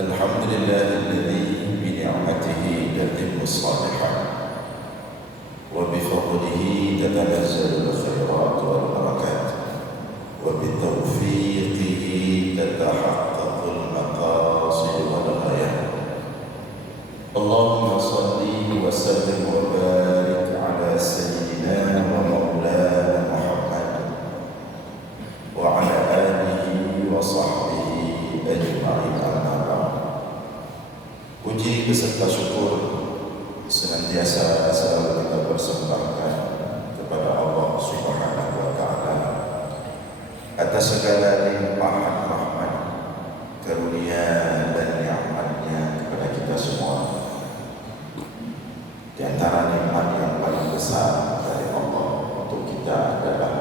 الحمد لله الذي بنعمته تتم الصالحات وبفضله تتنزل الخيرات والبركات وبتوفيقه تتحقق المقاصد والغايات. اللهم صل وسلم وبارك على سيدنا ومولانا محمد وعلى آله وصحبه أجمعين. Puji beserta syukur senantiasa selalu kita persembahkan kepada Allah Subhanahu wa Ta'ala atas segala limpahan rahmat, karunia dan nikmat-Nya kepada kita semua. Di antara nikmat yang paling besar dari Allah untuk kita adalah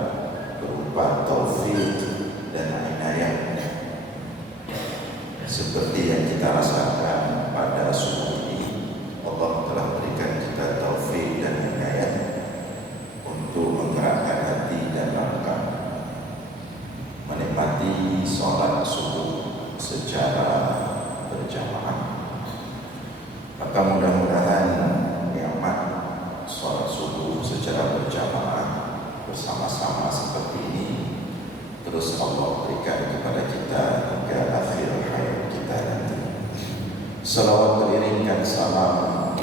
berupa taufik dan inayat-Nya, seperti yang kita rasakan pada subuh ini. Allah telah berikan kita taufik dan inayat untuk menggerakkan hati dan langkah menikmati sholat subuh secara berjamaah. Maka mudah-mudahan nikmat sholat subuh secara berjamaah bersama-sama seperti ini terus Allah berikan kepada kita hingga akhir hayat kita nanti. Salawat beriringkan salam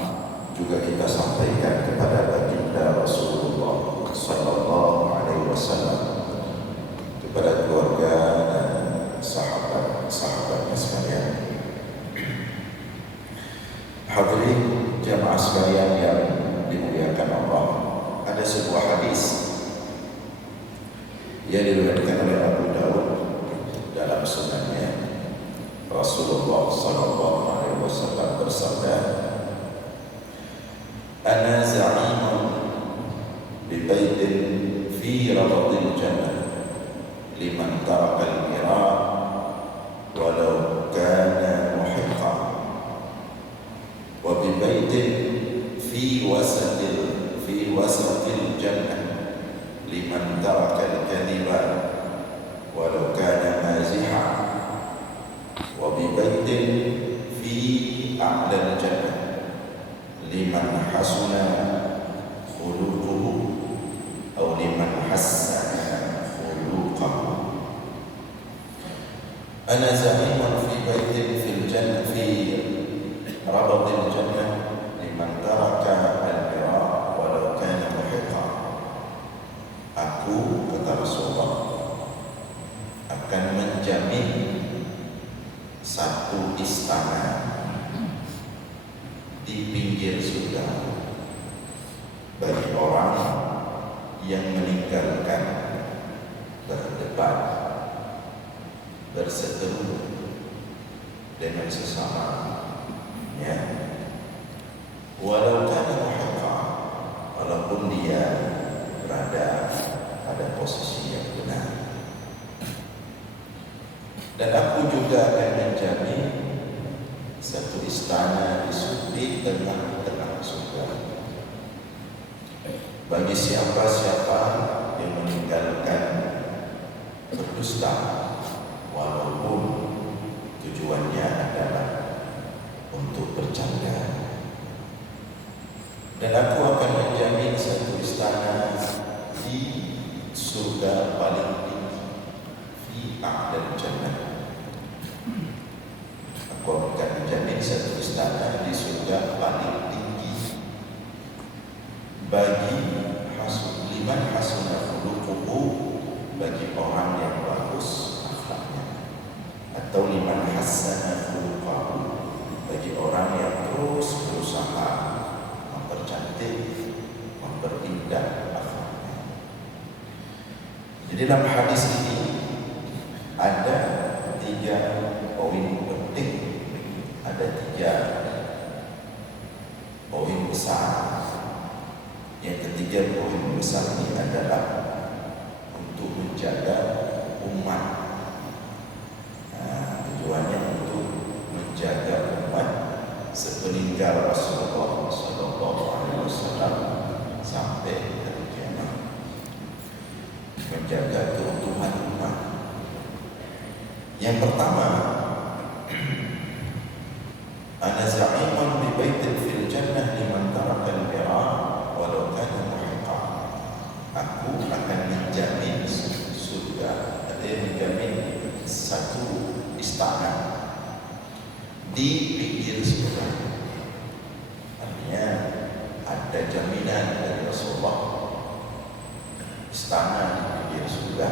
juga kita sampaikan kepada baginda Rasulullah sallallahu alaihi wasallam, kepada keluarga dan sahabat-sahabatnya sekalian. Hadirin jamaah sekalian yang dimuliakan Allah, ada sebuah hadis yang diriwayatkan oleh Abu Dawud dalam sunannya. Rasulullah sallallahu alaihi wasallam bersabda, "Ana za'imun bi baitin fi rabadil jannah liman taraka al-mira walau kana muhiqqa wa bi baitin fi wasatil jannah liman taraka al-kadhiba walau kana maziha wa bi baitin fi a'la al-jannah liman hasuna khuluquhu aw liman hassana khuluquhu." Ana za'imun fi baitin fil jannah fi rabadil jannah liman taraka al-mira walau kana muhiqqa. Aku, kata Rasulullah, akan menjamin satu istana di pinggir surga bagi orang yang meninggalkan berdebat, berseteru dengan sesama, ya, walau kana muhiqqa, walaupun dia berada pada posisi yang benar. Dan aku juga akan menjamin satu istana di tengah-tengah surga bagi siapa-siapa yang meninggalkan berdusta, walaupun tujuannya adalah untuk bercanda. Dan aku akan menjamin satu istana di surga paling tinggi, fi a'lal jannah. Aku akan menjamin satu istana di surga paling tinggi bagi liman hasuna khuluquhu, bagi orang yang bagus akhlaknya, atau liman hassana khuluquhu, bagi orang yang terus berusaha mempercantik, memperindah akhlaknya. Jadi dalam hadis ini ada 3 poin penting, ada 3 poin besar. Yang ketiga poin besar ini adalah untuk menjaga umat. Tujuannya untuk menjaga umat sepeninggal Rasulullah sallallahu alaihi wasallam sampai hari kiamat, menjaga keutuhan umat. Yang pertama, Ana za'imun bi baitin fil jannah liman taraka al-mira walau kana muhiqqa. Aku akan menjamin surga, ada menjamin satu istana di pinggir surga. Artinya ada jaminan dari Rasulullah istana di pinggir surga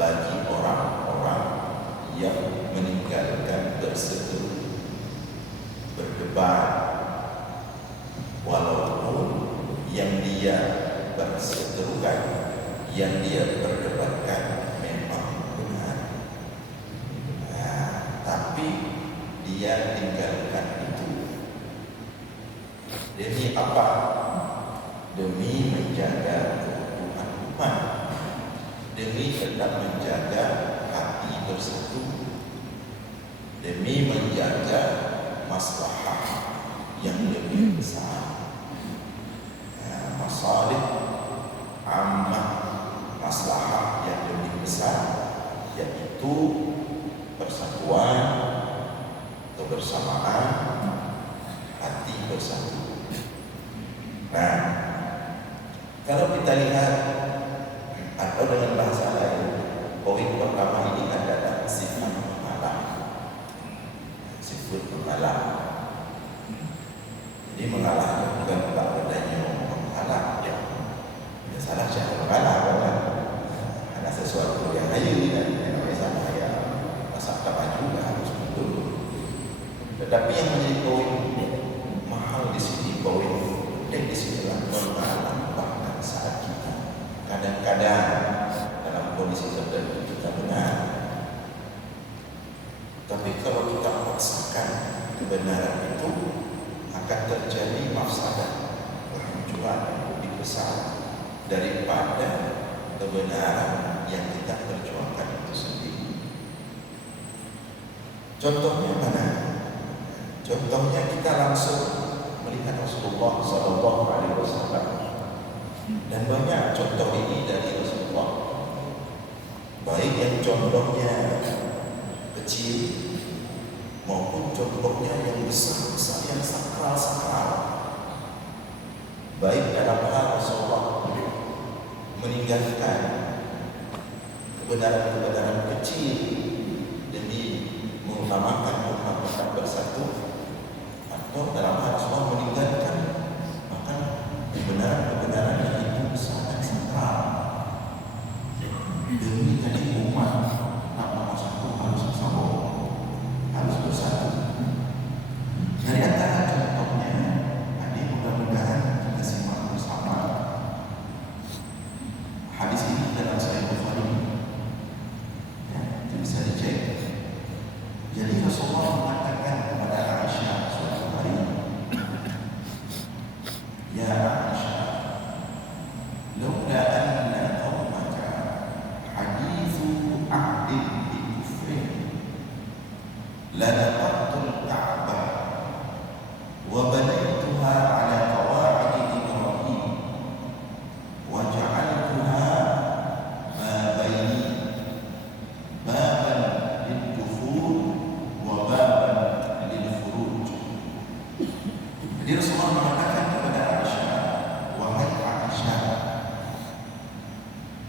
bagi orang-orang yang meninggalkan berseteru, berdebat, walaupun yang dia berseterukan, yang dia berdebatkan memang benar, tapi dia tinggalkan itu demi apa? Demi menjaga keutuhan umat, demi tetap menjaga hati bersatu, demi menjaga maslahah yang lebih besar, masalih ammah, maslahah yang lebih besar, yaitu persatuan, kebersamaan, hati bersatu. Nah, kalau kita lihat atau dengan bahasa lain, poin pertama ini adalah sifat mengalah. Sifat mengalah. Jadi mengalah bukan tak adanya mengalah. Ya, salah cara mengalah kan? Ada sesuatu yang lain dan sama ya masak apa juga harus betul. Tetapi yang menjadi poin mahal di sini, poin penting di sini adalah mengalah bahkan saat kita kadang-kadang dalam kondisi tertentu kita benar, tapi kalau kita paksakan kebenaran itu akan terjadi mafsadah, kehancuran yang lebih besar daripada kebenaran yang kita perjuangkan itu sendiri. Contohnya mana? Contohnya kita langsung melihat Rasulullah SAW, dan banyak contoh ini dari Rasulullah, baik yang contohnya kecil maupun contohnya yang besar-besar, yang sakral-sakral. Baik dalam hal Rasulullah meninggalkan kebenaran-kebenaran kecil demi mengutamakan umat bersatu, atau dalam hal Rasulullah meninggalkan bahkan kebenaran-kebenaran yang itu sangat sakral demi jadi umat tak bersatu, harus bersama, harus bersatu. Dari antara contohnya, ini mudah-mudahan kita simak bersama. Hadis ini dalam Sahih Bukhari, ya, itu bisa dicek. Jadi Rasulullah mengatakan kepada Aisyah suatu hari, ya Aisyah, lauda anna qaumaka hadithu ahdin bi kufrin lanaqadtul Ka'bah wa banaytuha ala qawaid Ibrahim wa ja'altuha babaini, baban lil-dukhul wa baban lil-khuruj. Jadi Rasulullah mengatakan kepada Aisyah, wahai Aisyah,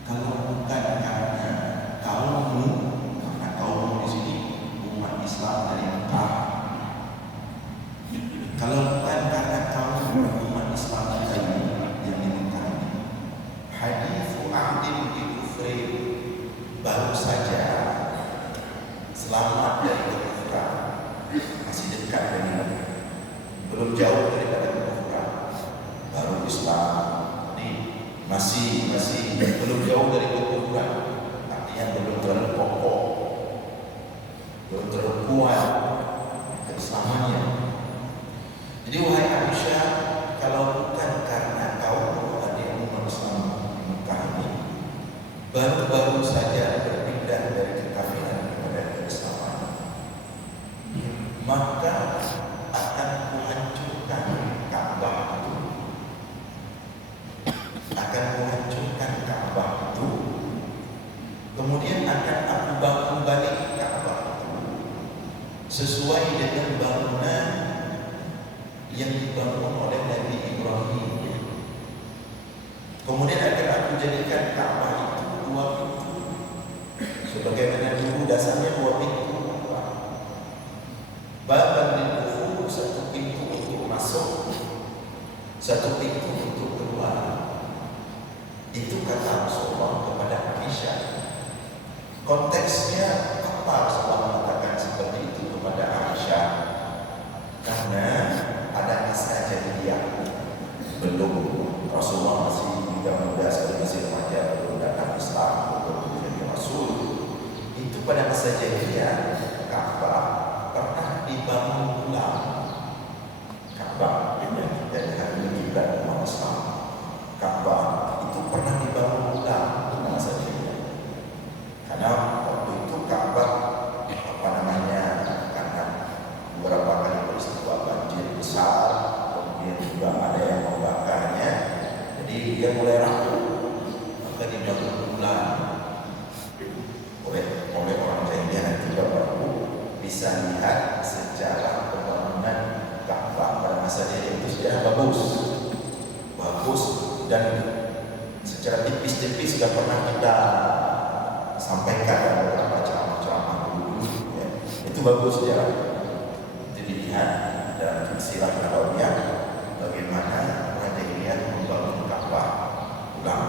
kalau bukan karena kaummu, karena kaummu di sini umat Islam dari Mekah, kalau bukan karena kaum umat Islam dari yang di Mekah ini, hadithu ahdin bi kufri, baru saja selamat dari kekufuran, masih dekat dengan, belum jauh daripada kekufuran, baru Islam ini masih belum jauh dari kekufuran, artinya belum terlalu kokoh, belum terlalu kuat keislamannya. Jadi wahai Aisyah, kalau bukan karena kaum hadir umat Islam di Mekah ini baru-baru saja berpindah dari kekafiran kepada keislaman, maka akan kuhancurkan Ka'bah itu, akan kuhancurkan Ka'bah itu, kemudian akan aku bangun balik Ka'bah itu sesuai dengan bangunan yang dibangun oleh Nabi Ibrahim. Kemudian akan aku jadikan Ka'bah itu 2 pintu, sebagaimana dulu dasarnya 2 pintu. Baban lil dukhul, 1 pintu untuk masuk, 1 pintu untuk keluar. Itu kata Rasulullah kepada Aisyah. Konteksnya apa Rasulullah mengatakan seperti itu kepada Aisyah? Karena ada masa jahiliyah, belum Rasulullah masih muda, masih remaja, belum datang Islam, belum menjadi Rasul. Itu pada masa jahiliyah Ka'bah pernah dibangun ulang. Ka'bah dan hari ini juga umat Islam. Ka'bah itu pernah dibangun ulang pada masa jahiliyah. Karena waktu itu Ka'bah karena beberapa kali peristiwa banjir besar, kemudian juga ada yang membakarnya, jadi dia mulai rapuh, maka dibangun ulang oleh orang jahiliyah. Dan juga baru bisa lihat sejarah pembangunan Ka'bah pada masa jahiliyah itu sejarah bagus dan secara tipis-tipis sudah pernah kita sampaikan dalam beberapa ceramah-ceramah dulu, ya. Itu bagus sejarah. Itu dilihat dalam sirah Nabawiyah bagaimana orang jahiliyah membangun Ka'bah ulang.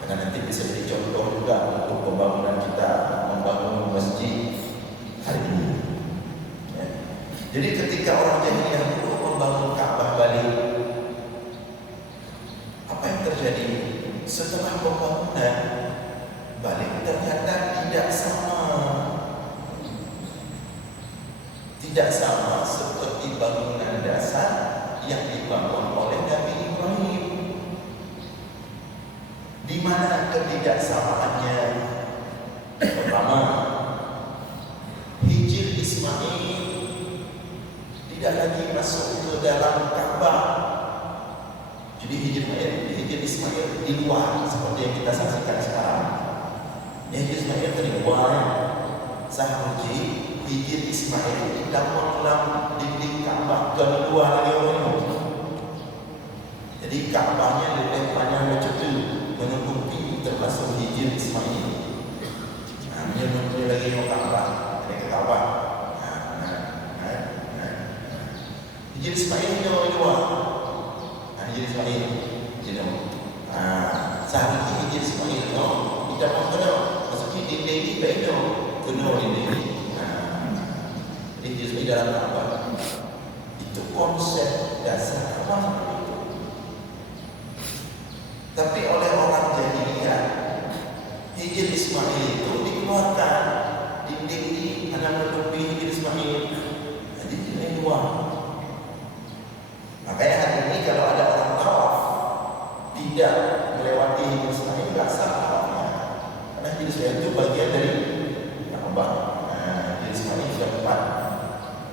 Karena nanti bisa jadi contoh juga untuk pembangunan kita membangun masjid hari ini, ya. Jadi ketika orang jahiliyah dulu membangun Ka'bah balik, apa yang terjadi setelah pembangunan balik? Ternyata tidak sama seperti bangunan dasar yang dibangun oleh Nabi Ibrahim. Di mana ketidaksamaannya? Pertama, Hijr Ismail tidak lagi masuk ke dalam Ka'bah. Jadi Hijr Ismail di luar, seperti yang kita saksikan sekarang. Hijr Ismail di luar, Hijr Ismail tidak dalam dinding Ka'bah, kedua lagi orang. Jadi Ka'bahnya lebih panjang macam tu, menutupi termasuk Hijr Ismail. Menutupi lagi Ka'bah, Ka'bah. Hijr Ismail ni orang luar. Hijr Ismail, sehari Hijr Ismail, kita mahu kena masuki dinding ni baik kena dinding ni. Hijr Ismail dalam Ka'bah. Itu konsep dasar Ka'bah. Tapi oleh orang jahiliyah, Hijr Ismail itu dikeluarkan, dinding ni hanya menutupi Hijr Ismail, jadi tidak luar. Makanya hari ini kalau ada orang tawaf tidak melewati Hijr Ismail, tidak sah tawafnya. Karena Hijr Ismail itu bagian dari Ka'bah. Hijr Ismail sudah tempat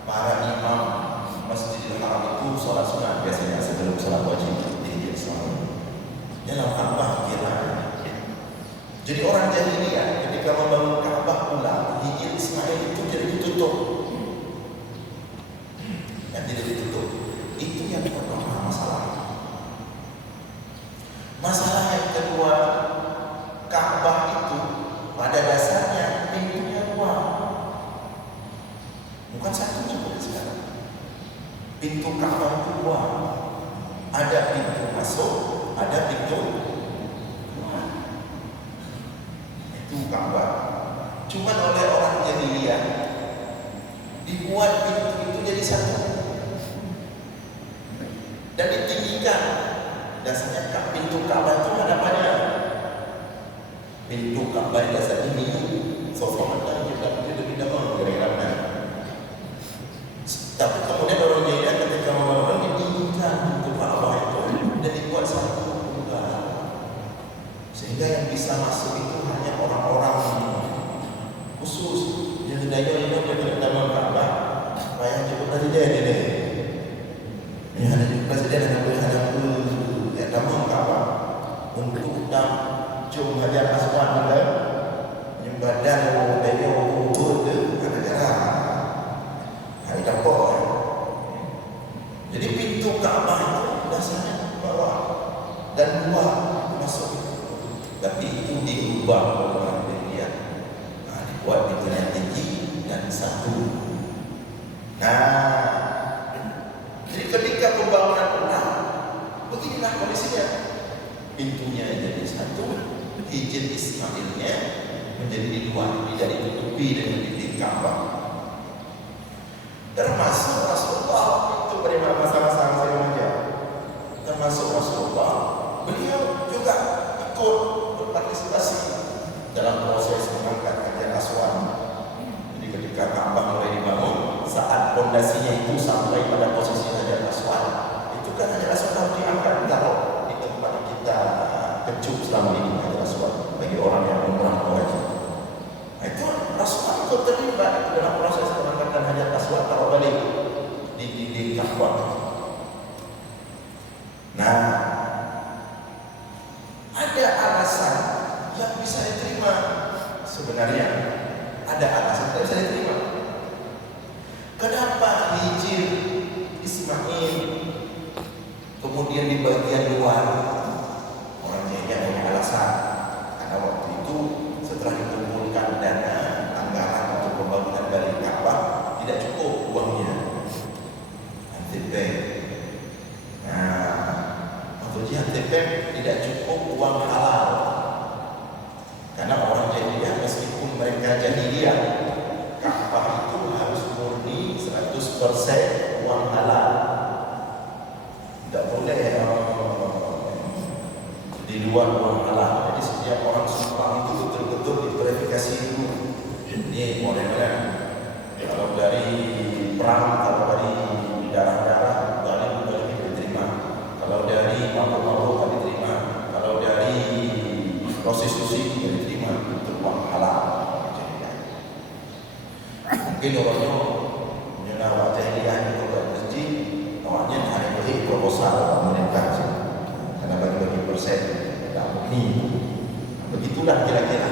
para imam Masjidil Haram itu sholat sunat biasanya sebelum sholat wajib di Hijr Ismail. Dalam Ka'bah kira. Jadi orang jahiliyah ketika membangun Ka'bah ulang, Hijr Ismail itu jadi ditutup. Dan tidak ditutup. Itu yang pertama masalah. Masalah yang kedua, Ka'bah itu pada dasarnya pintunya dua, bukan satu seperti sekarang. Pintu Ka'bah itu dua. Ada pintu masuk, ada pintu keluar. Itu Ka'bah. Cuma oleh orang jahiliyah dibuat pintu itu jadi satu dan ditinggikan. Dasarnya pintu Ka'bah itu hadapannya. Pintu Ka'bah dasar ini sofa mata kita lebih dalam kira-kira. Tapi kemudian orang jahiliyah ketika membangun ditinggikan pintu Ka'bah itu dan dibuat satu juga, sehingga yang bisa masuk itu hanya orang-orang khusus yang tidak ada yang dalam Ka'bah. Kayak cukup presiden ini. Yang ada di presiden yang boleh ada yang dalam Ka'bah untuk jom Hajar Aswad juga yang badan dari ukur ke negara. satu. Nah, jadi ketika pembangunan ulang, beginilah kondisinya. Pintunya jadi satu, Hijr Ismailnya menjadi di luar, tidak ditutupi dengan dinding Ka'bah. Termasuk Rasulullah itu bagaimana masalah-masalah remaja. Termasuk Rasulullah, beliau juga ikut berpartisipasi dalam proses mengangkat Hajar Aswad. Jadi ketika Ka'bah mulai dibangun, saat fondasinya itu sampai pada posisi Hajar Aswad, itu kan Hajar Aswad harus diangkat, ditaruh di tempat kita kecup selama ini Hajar Aswad bagi orang yang umrah atau haji. Nah, itu Rasulullah ikut terlibat dalam proses mengangkatan Hajar Aswad taruh balik di dinding Ka'bah. Nah, ada alasan yang bisa diterima. Sebenarnya ada alasan yang bisa diterima. Kenapa Hijr Ismail kemudian di bagian luar? Orang Jahiliyah punya alasan. Karena waktu itu setelah dikumpulkan dana anggaran untuk pembangunan balik Ka'bah tidak cukup uangnya. Antipek. Nah, untuk Antipek tidak cukup uang halal. Karena orang Jahiliyah meskipun mereka Jahiliyah, Ka'bah itu harus murni 100% uang halal. Tidak boleh di luar uang halal. Jadi setiap orang sumbang itu betul-betul diverifikasi dulu. Ini modelnya kalau dari perang, kalau dari darah-darah, dari diterima. Kalau dari mabuk-mabuk diterima. Kalau dari prostitusi diterima. Itu uang halal. Mungkin orangnya menyenang wajah Jahiliyah itu ke masjid, awalnya hari ini proposal pemerintah karena bagi-bagi persen tidak murni. Begitulah kira-kira.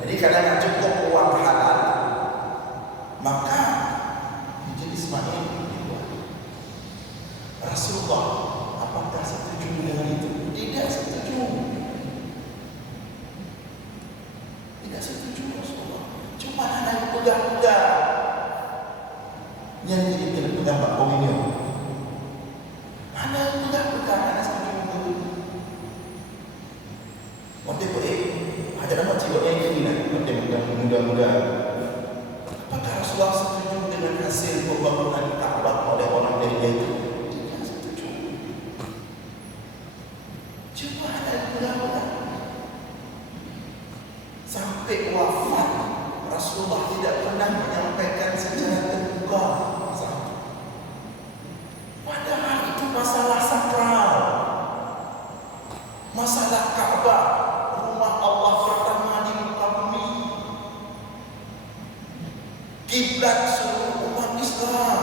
Jadi karena tidak cukup uang halal, maka Hijr Ismail dibuat. Rasulullah apakah setuju dengan itu? Tidak setuju. Tidak setuju Rasulullah. Cuma ada yang pegang-pegang. Yang jadi pegang Pak Kominyo. Ada yang pegang-pegang, ada setuju itu. Nanti boleh ada nama jiwanya ini lah. Nanti mudah-mudah. Apakah Rasulullah setuju dengan hasil pembangunan Ka'bah oleh orang Jahiliyah itu? Tidak setuju. Cuma ada yang pegang-pegang. Sampai wafat Rasulullah tidak pernah menyampaikan secara terbuka. Padahal itu masalah sakral, masalah Ka'bah, rumah Allah pertama di muka bumi, kiblat seluruh umat Islam.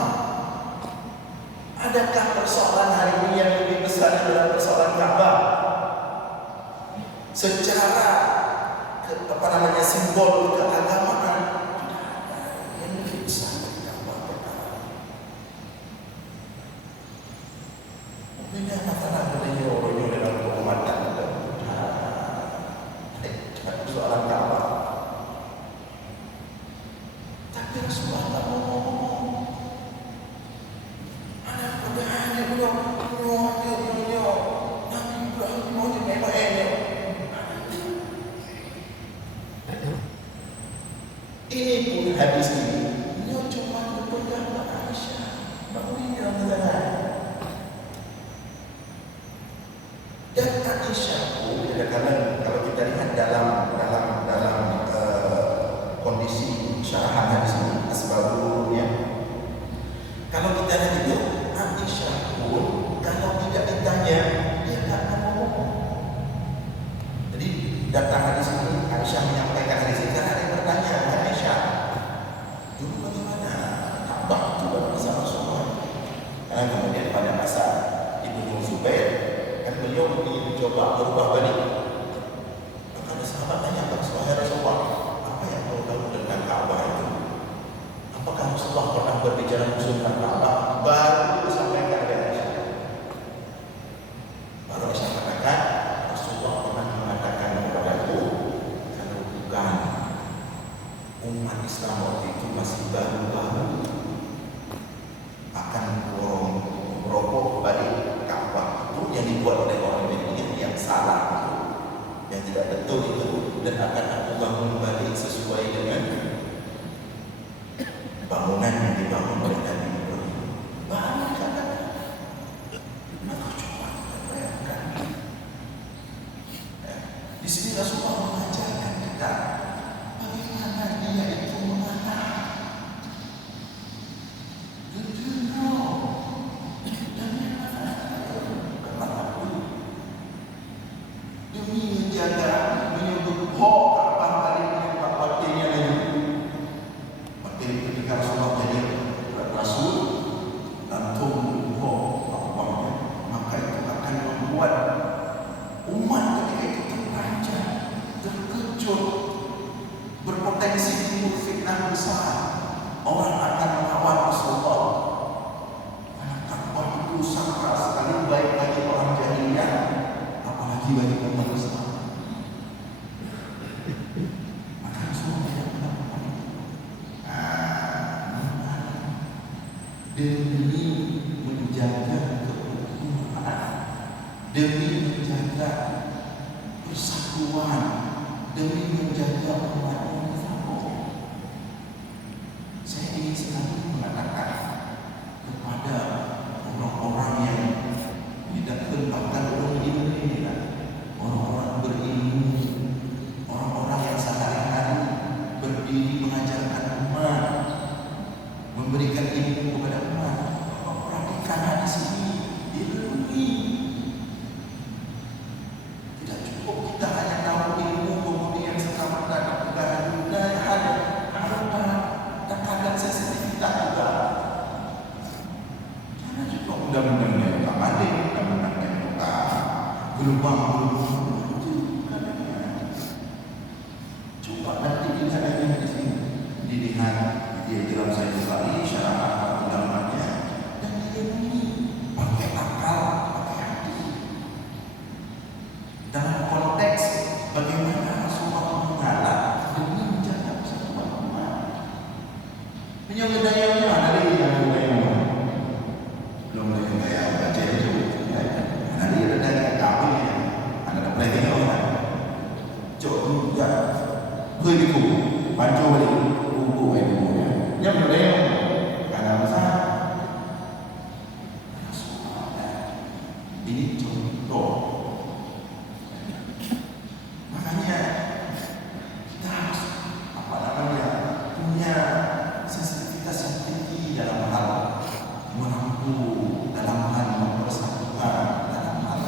Adakah persoalan hari ini yang lebih besar adalah persoalan Ka'bah? Secara simbol keagamaan yang lebih besar dari Ka'bah perkara. Beda masalah dengan orang dalam penghormatan dan soalan Ka'bah. Tapi Rasulullah tak mau ngomong. Anak padahalnya belum Nabi Ibrahim mau memangnya. Ini pun hadis ini cuma berpegang pada Aisyah, bahunya mendengar. Dan Aisyah pun kadang-kadang kalau kita lihat dalam kondisi syarahan hadis ini asbabulnya, kalau kita lihat itu Aisyah pun kalau tidak ditanya dia tak akan ngomong. Jadi datang hadis ini Aisyah menyampaikan hadis ini karena ada yang bertanya Aisyah dulu bagaimana Ka'bah itu bersama semua. Kemudian pada masa Ibnu Zubair kan beliau mencoba berubah balik. Maka ada sahabat tanya kepada Rasulullah, apa yang kau tahu tentang Ka'bah itu? Apakah Rasulullah pernah berbicara khusus tentang Ka'bah? Baru disampaikan oleh Aisyah. Baru Aisyah katakan Rasulullah pernah mengatakan kepadaku, kalau bukan umat Islam waktu itu masih baru-baru akan merokok balik Ka'bah itu yang dibuat oleh orang Yahudi yang salah itu, yang tidak betul itu, dan akan aku bangun balik sesuai dengan bangunan yang dibangun oleh Nabi Ibrahim. Baru kata aku coba bayangkan. Di sini Rasulullah mengajarkan kita bagaimana dia itu mengalah. Demi menjaga, menyebut hak Ka'bah baliknya Pak Wakilnya lagi. Wakil ketika Rasulullah jadi Rasul dan tunggu Ka'bahnya, maka itu akan membuat umat ketika itu terperanjat, terkejut, berpotensi timbul fitnah besar. Orang akan melawan Rasulullah. Karena Ka'bah itu sakral sekali, baik bagi orang jahiliyah, apalagi bagi umat Islam. Maka Rasulullah tidak melakukan itu. Demi menjaga keutuhan, demi menjaga persatuan, demi menjaga umat yang satu. Saya ingin selalu mengatakan kepada orang-orang yang tidak bahkan orang ini, orang-orang berilmu, orang-orang yang sehari-hari berdiri mengajarkan umat, memberikan ilmu kepada umat, perhatikan hadis ini, dilindungi. Tidak cukup kita hanya tahu ilmu kemudian serta-merta negara dunia ada terkadang sensitivitas juga. Karena juga undang-undangnya tak ada, undang-undangnya tak gelombang. Coba nanti kita lihat di sini, dilihat di dalam saya Bukhari, syarah ulama-nya, dan dilindungi pakai akal, pakai hati. Dalam konteks bagaimana Rasulullah mengalah demi menjaga persatuan umat. Menyangkut dayanya dari yang dayanya belum ada daya baca itu. Nanti ada daya kami, ada planning orang. Cok juga, beri buku, baca balik buku ilmunya. Yang berdaya ada masalah. Ini contoh. Makanya kita harus punya sensitivitas yang tinggi dalam hal menampu, dalam hal mempersatukan, dalam hal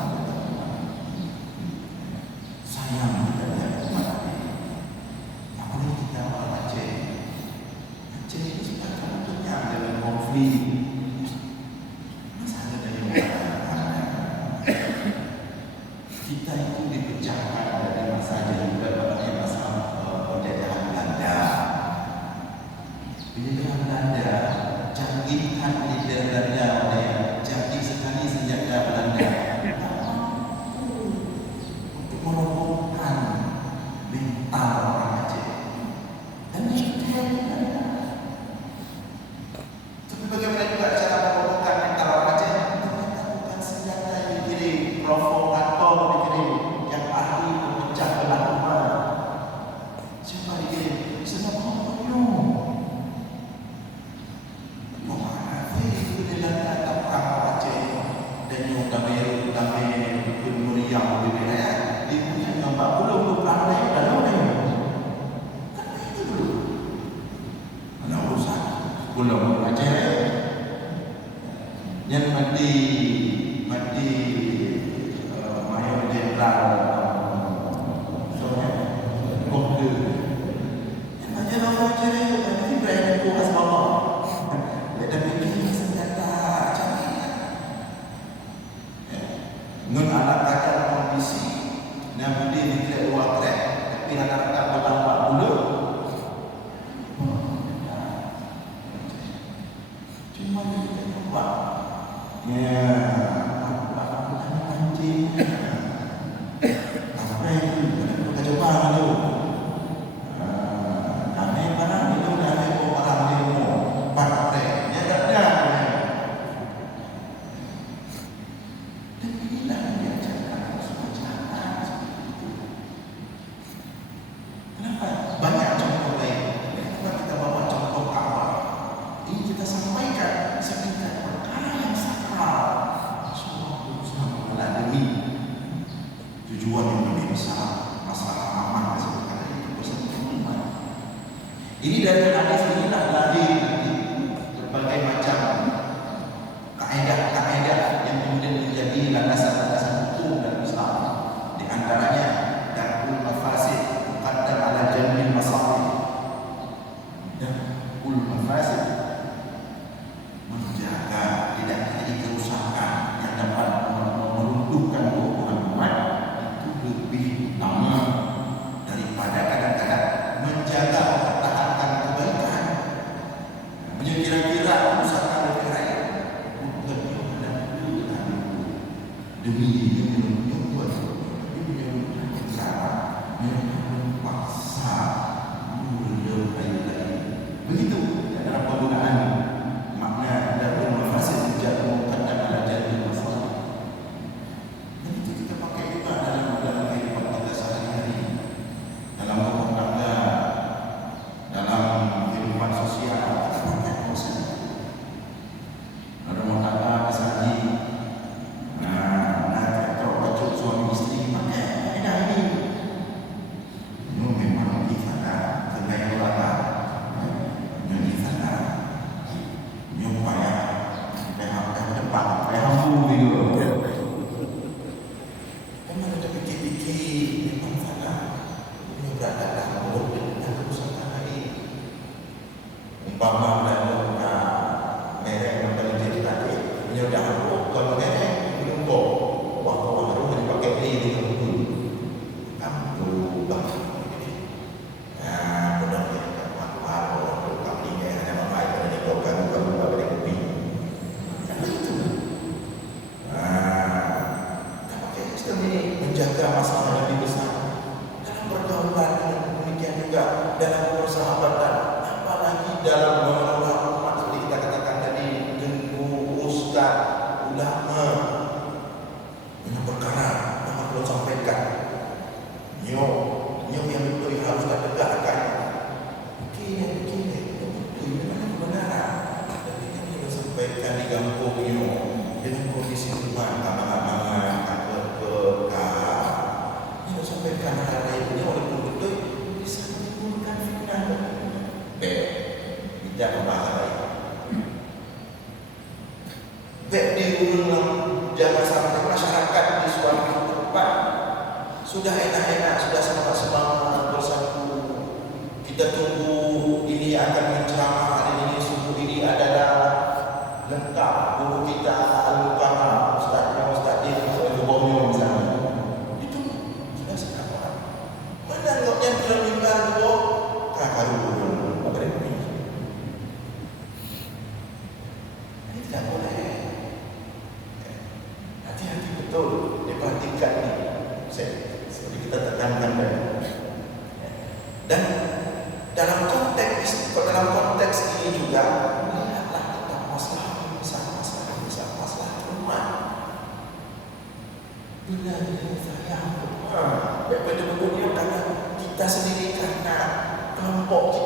sayang kepada umat ini. Apalagi kita orang Aceh. Aceh itu sudah kenyang dengan konflik. Masalah dari kita itu dipecahkan dari masa jahiliyah, masa penjajahan Belanda. Penjajahan Belanda, canggihan lidah Belanda, canggih sekali senjata Belanda untuk merobohkan mental orang Aceh. Dan itu tapi bagaimana juga cara merobohkan mental orang Aceh? Ternyata bukan senjata yang dikirim, provokator dikirim, yang ahli memecah belah umat. Siapa dikirim? Senjata membunuh. Itu adalah kata perang Aceh dan yang damai meriam berbeda. Ibunya nampak belum perang lain dan lain. Kan itu dulu. Ada urusan belum Aceh yang mati Mayor Jenderal Gokde. Yang mati orang Aceh nanti berani kuas bawah. Dan begini senjata canggih. Nun anak kata kondisi Nabi dia tidak dua trek, tapi anak kata bertambah dulu. Cuma dia tidak buat. Ya, aku tanya pancing. Apa itu? Kita coba dulu. Kami barang itu dah ada orang dia begitu dalam penggunaan makna dan mafasid sejak muqaddam ala jalbi masalah. Dan itu kita pakai juga dalam kehidupan kita sehari-hari, dalam rumah tangga, dalam kehidupan sosial. Kita pakai masalah. Ada rumah tangga misalnya, kalau baju suami istri pakai kaedah ini. Ini memang kita kena yang lama. Umpama merek yang paling jadi tadi punya dah aku kalau merek belum kok waktu baru dipakai ini dengan betul kamu bang benar ya kamu baru kamu ini hanya memakai pada dekor kamu pada kopi itu kita pakai sistem ini menjaga masalah lebih besar dalam pergaulan dan demikian juga dalam persahabatan, apalagi dalam mengelola umat seperti kita katakan tadi, dengan ustaz, ulama. Ini perkara yang perlu sampaikan. Nyok yang betul harus kita tegakkan. Begini, ini mana kebenaran. Tapi ini kita sampaikan di kampung nyok dengan kondisi rumah, amanah-amanah, berkah. Ini kita sampaikan hal ini walaupun betul bisa menimbulkan fitnah. Tidak membahas lain. Di ulang jangan sampai masyarakat di suatu tempat sudah enak-enak, sudah sama-sama bersatu. Kita tunggu ini akan menceramah hari ini, subuh ini adalah lengkap guru kita al-Mukarram Ustaz Din Al-Jubawiyah misalnya. Itu sudah sekarang. Mana yang sudah meninggal itu? Kakak ini tidak boleh. Hati-hati betul diperhatikan ini. Seperti kita tekankan tadi. Dan dalam konteks ini juga lihatlah tentang masalah umat. Bila saya betul-betulnya karena kita sendiri, karena kelompok